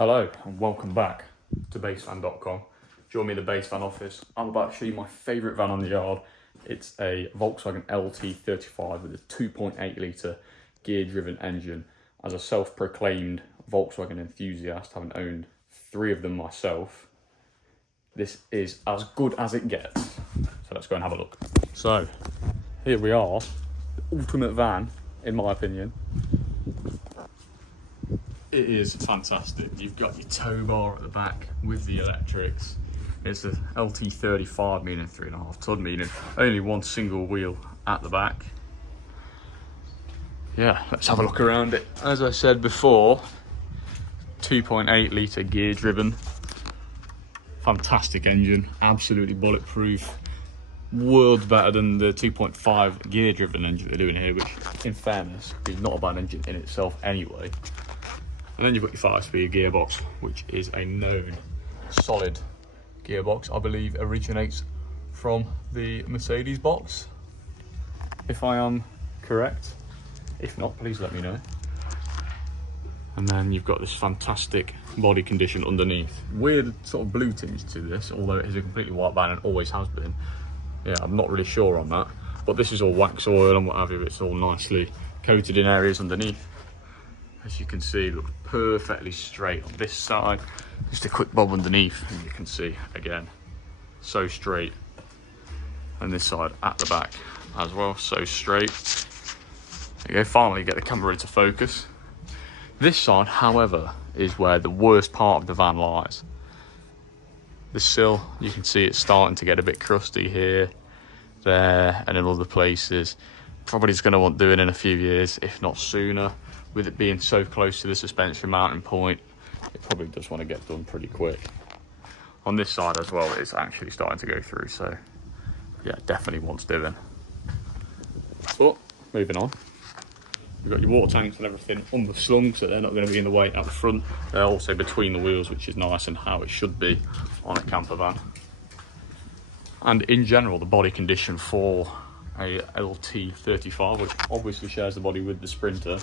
Hello and welcome back to basefan.com. Join me in the Basefan office. I'm about to show you my favourite van on the yard. It's a Volkswagen LT35 with a 2.8 litre gear-driven engine. As a self-proclaimed Volkswagen enthusiast, having owned 3 of them myself, this is as good as it gets. So let's go and have a look. So here we are, the ultimate van, in my opinion. It is fantastic. You've got your tow bar at the back with the electrics. It's a LT35, meaning 3.5 ton, meaning only one single wheel at the back. Yeah, let's have a look around it. As I said before, 2.8 litre gear driven. Fantastic engine, absolutely bulletproof. Worlds better than the 2.5 gear driven engine they're doing here, which in fairness is not a bad engine in itself anyway. And then you've got your 5-speed gearbox, which is a known solid gearbox. I believe originates from the Mercedes box, if I am correct. If not, please let me know. And then you've got this fantastic body condition underneath. Weird sort of blue tinge to this, although it is a completely white van and always has been. Yeah, I'm not really sure on that. But this is all wax oil and what have you. It's all nicely coated in areas underneath. As you can see, it looks perfectly straight on this side. Just a quick bob underneath, and you can see again, so straight. And this side at the back as well, so straight. There you go, finally get the camera into focus. This side, however, is where the worst part of the van lies. The sill, you can see it's starting to get a bit crusty here, there, and in other places. Probably is going to want doing in a few years, if not sooner. With it being so close to the suspension mounting point, it probably does want to get done pretty quick. On this side as well, it's actually starting to go through, so yeah, definitely wants doing. But moving on, you've got your water tanks and everything underslung, so they're not going to be in the way at the front. They're also between the wheels, which is nice and how it should be on a camper van. And in general, the body condition for a LT35, which obviously shares the body with the Sprinter,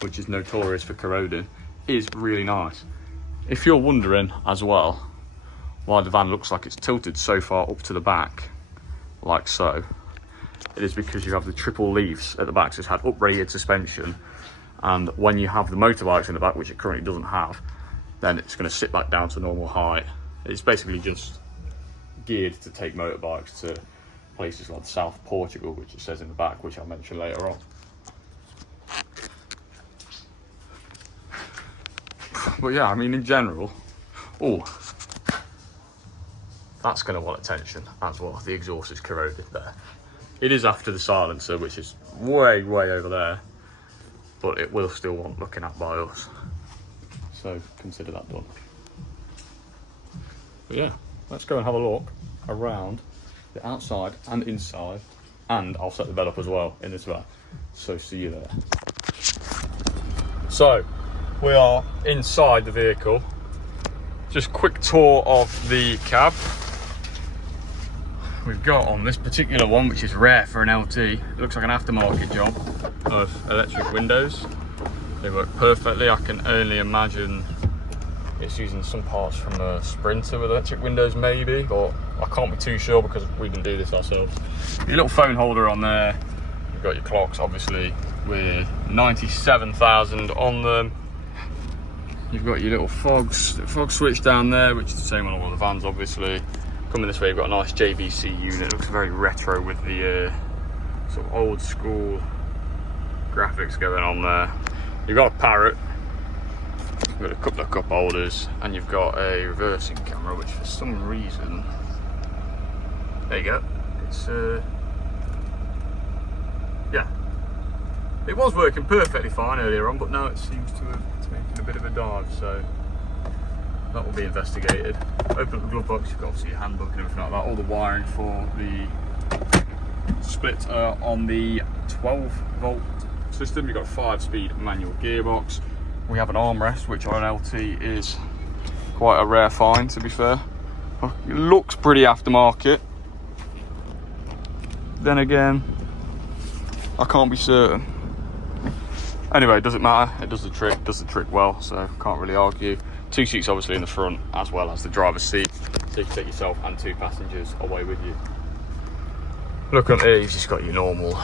which is notorious for corroding, is really nice. If you're wondering as well why the van looks like it's tilted so far up to the back, like so, it is because you have the triple leaves at the back, so it's had uprated suspension, and when you have the motorbikes in the back, which it currently doesn't have, then it's going to sit back down to normal height. It's basically just geared to take motorbikes to places like South Portugal, which it says in the back, which I'll mention later on. But yeah, I mean, in general, oh, that's going to want attention as well. The exhaust is corroded there. It is after the silencer, which is way over there, but it will still want looking at by us. So consider that done. But yeah, let's go and have a look around the outside and inside, and I'll set the bed up as well in this van. So see you there. So we are inside the vehicle. Just quick tour of the cab. We've got on this particular one, which is rare for an LT, it looks like an aftermarket job, of electric windows. They work perfectly. I can only imagine it's using some parts from a Sprinter with electric windows maybe, but I can't be too sure because we didn't do this ourselves. Your little phone holder on there. You've got your clocks, obviously, with 97,000 on them. You've got your little fog switch down there, which is the same on all the vans, obviously. Coming this way, you've got a nice JVC unit. It looks very retro with the sort of old school graphics going on there. You've got a parrot. You've got a couple of cup holders, and you've got a reversing camera, which for some reason, there you go. It's yeah, it was working perfectly fine earlier on, but now it seems to have taken a bit of a dive, so that will be investigated. Open up the glove box, you've got obviously your handbook and everything like that. All the wiring for the split on the 12-volt system. You've got a 5-speed manual gearbox. We have an armrest, which on an LT is quite a rare find, to be fair. It looks pretty aftermarket. Then again, I can't be certain. Anyway, it doesn't matter. It does the trick well, so can't really argue. 2 seats obviously in the front, as well as the driver's seat, so you can take yourself and 2 passengers away with you. Look under here, you've just got your normal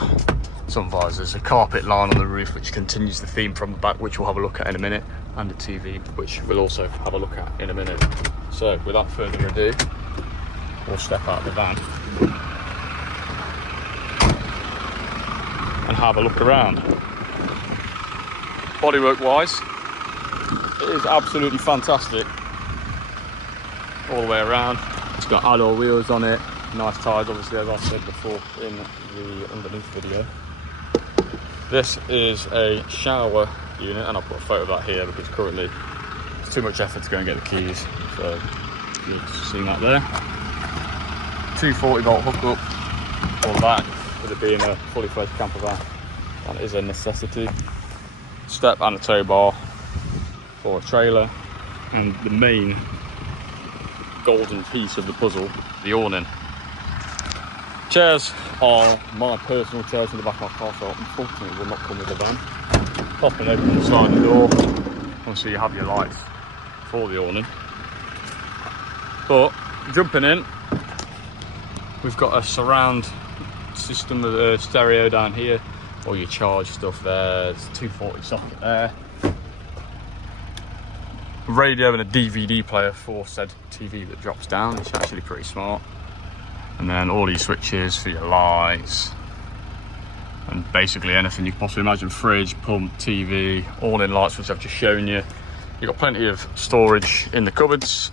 sun visors, a carpet line on the roof which continues the theme from the back, which we'll have a look at in a minute, and a TV, which we'll also have a look at in a minute. So without further ado, we'll step out of the van and have a look around. Bodywork wise, it is absolutely fantastic all the way around. It's got alloy wheels on it, nice tyres obviously, as I said before in the underneath video. This is a shower unit, and I'll put a photo of that here because currently it's too much effort to go and get the keys, so you'll see that there. 240 volt hookup on that, with it being a fully fledged camper van, that is a necessity. Step and a tow bar for a trailer, and the main golden piece of the puzzle, the awning. Chairs are my personal chairs in the back of my car, so unfortunately will not come with the van. Popping open the side of the door, obviously you have your lights for the awning. But jumping in, we've got a surround system with a stereo down here, all your charge stuff there. There's a 240 socket there, a radio and a DVD player for said TV that drops down, which is actually pretty smart. And then all these switches for your lights, and basically anything you can possibly imagine: fridge, pump, TV, all in lights, which I've just shown you. You've got plenty of storage in the cupboards.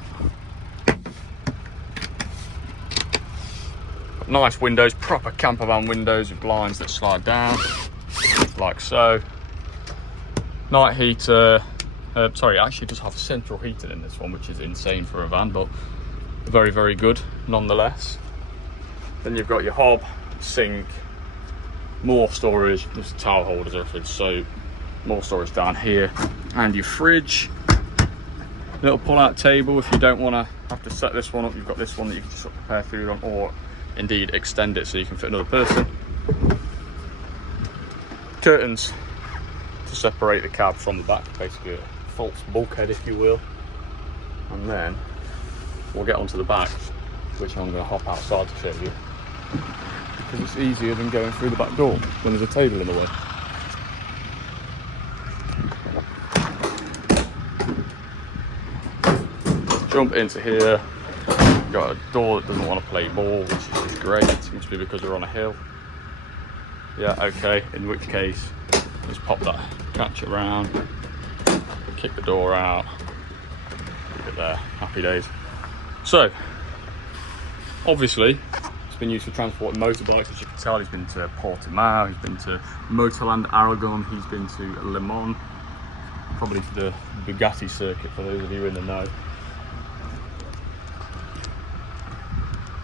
Nice windows, proper camper van windows with blinds that slide down, like so. Night heater, sorry, it actually does have central heating in this one, which is insane for a van, but very, very good nonetheless. Then you've got your hob, sink, more storage, there's towel holders, everything, so more storage down here, and your fridge. Little pull-out table if you don't want to have to set this one up. You've got this one that you can just prepare food on, or indeed extend it so you can fit another person. Curtains to separate the cab from the back, basically a false bulkhead if you will. And then we'll get onto the back, which I'm going to hop outside to show you, because it's easier than going through the back door when there's a table in the way. Jump into here. Got a door that doesn't want to play ball, which is great. It must be because we're on a hill. Yeah, okay, in which case just pop that catch around, kick the door out, leave it there, happy days. So obviously it's been used for transporting motorbikes. As you can tell, he's been to Portimao, he's been to Motorland Aragon, he's been to Le Mans, probably to the Bugatti circuit for those of you in the know.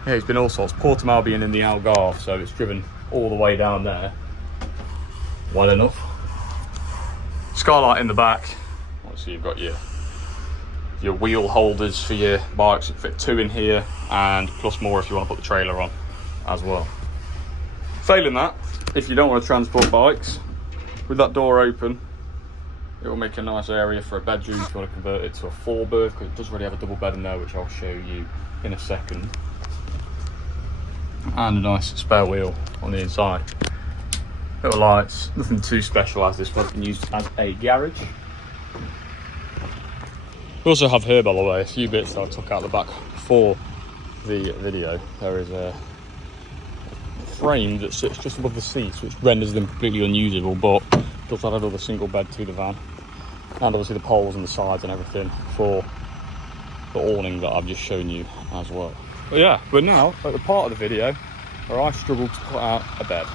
Yeah, he's been all sorts. Portimao being in the Algarve, so it's driven all the way down there. Well enough. Skylight in the back. Obviously you've got your wheel holders for your bikes. You fit 2 in here, and plus more if you want to put the trailer on as well. Failing that, if you don't want to transport bikes, with that door open, it will make a nice area for a bedroom if you want to convert it to a 4-berth, because it does already have a double bed in there, which I'll show you in a second. And a nice spare wheel on the inside. Little lights, nothing too special, as this one's been used as a garage. We also have here, by the way, a few bits that I took out the back for the video. There is a frame that sits just above the seats, which renders them completely unusable, but does add another single bed to the van. And obviously the poles on the sides and everything for the awning that I've just shown you as well. But yeah, we're now at the part of the video where I struggled to put out a bed.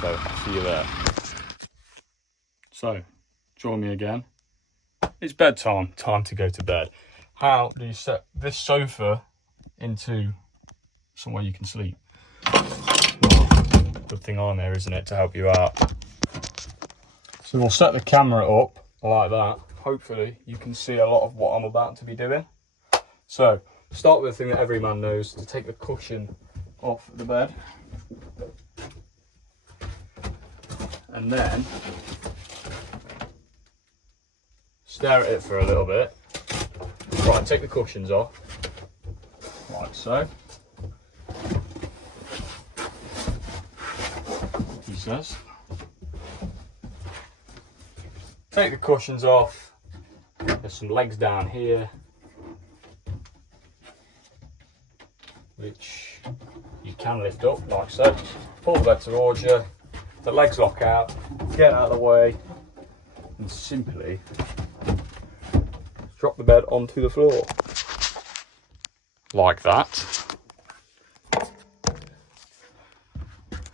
So I'll see you there. So, join me again. It's bedtime, time to go to bed. How do you set this sofa into somewhere you can sleep? Well, good thing I'm here, isn't it, to help you out. So we'll set the camera up like that. Hopefully you can see a lot of what I'm about to be doing. So, start with the thing that every man knows, to take the cushion off the bed. And then stare at it for a little bit. Right, take the cushions off, like so. He says. Take the cushions off. There's some legs down here, which you can lift up, like so. Pull the bed towards you. The legs lock out. Get out of the way, and simply drop the bed onto the floor, like that.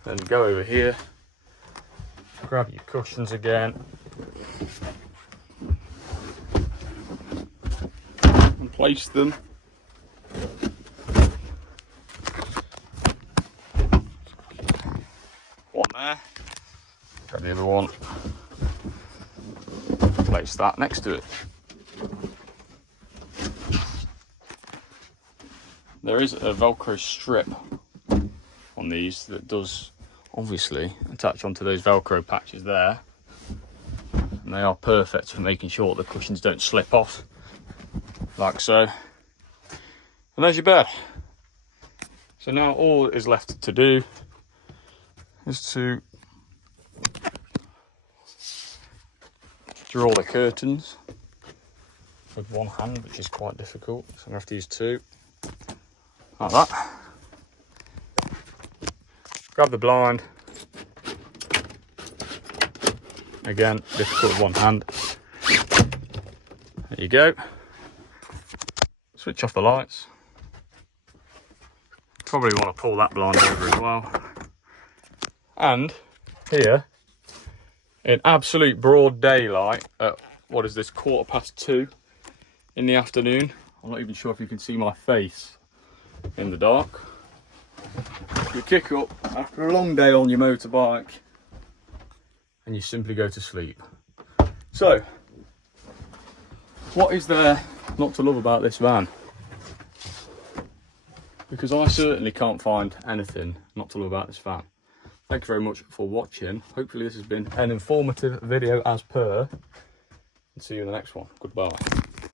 Then go over here, grab your cushions again, and place them one there, grab the other one, place that next to it. There is a Velcro strip on these that does obviously attach onto those Velcro patches there, and they are perfect for making sure the cushions don't slip off, like so. And there's your bed. So now all is left to do is to draw the curtains with one hand, which is quite difficult, so I'm gonna have to use two. Like that. Grab the blind. Again, difficult with one hand. There you go. Switch off the lights. Probably want to pull that blind over as well. And here, in absolute broad daylight, at what is this, 2:15 in the afternoon. I'm not even sure if you can see my face in the dark. You kick up after a long day on your motorbike and you simply go to sleep. So, what is there not to love about this van? Because I certainly can't find anything not to love about this van. Thank you very much for watching. Hopefully this has been an informative video as per, and see you in the next one. Goodbye.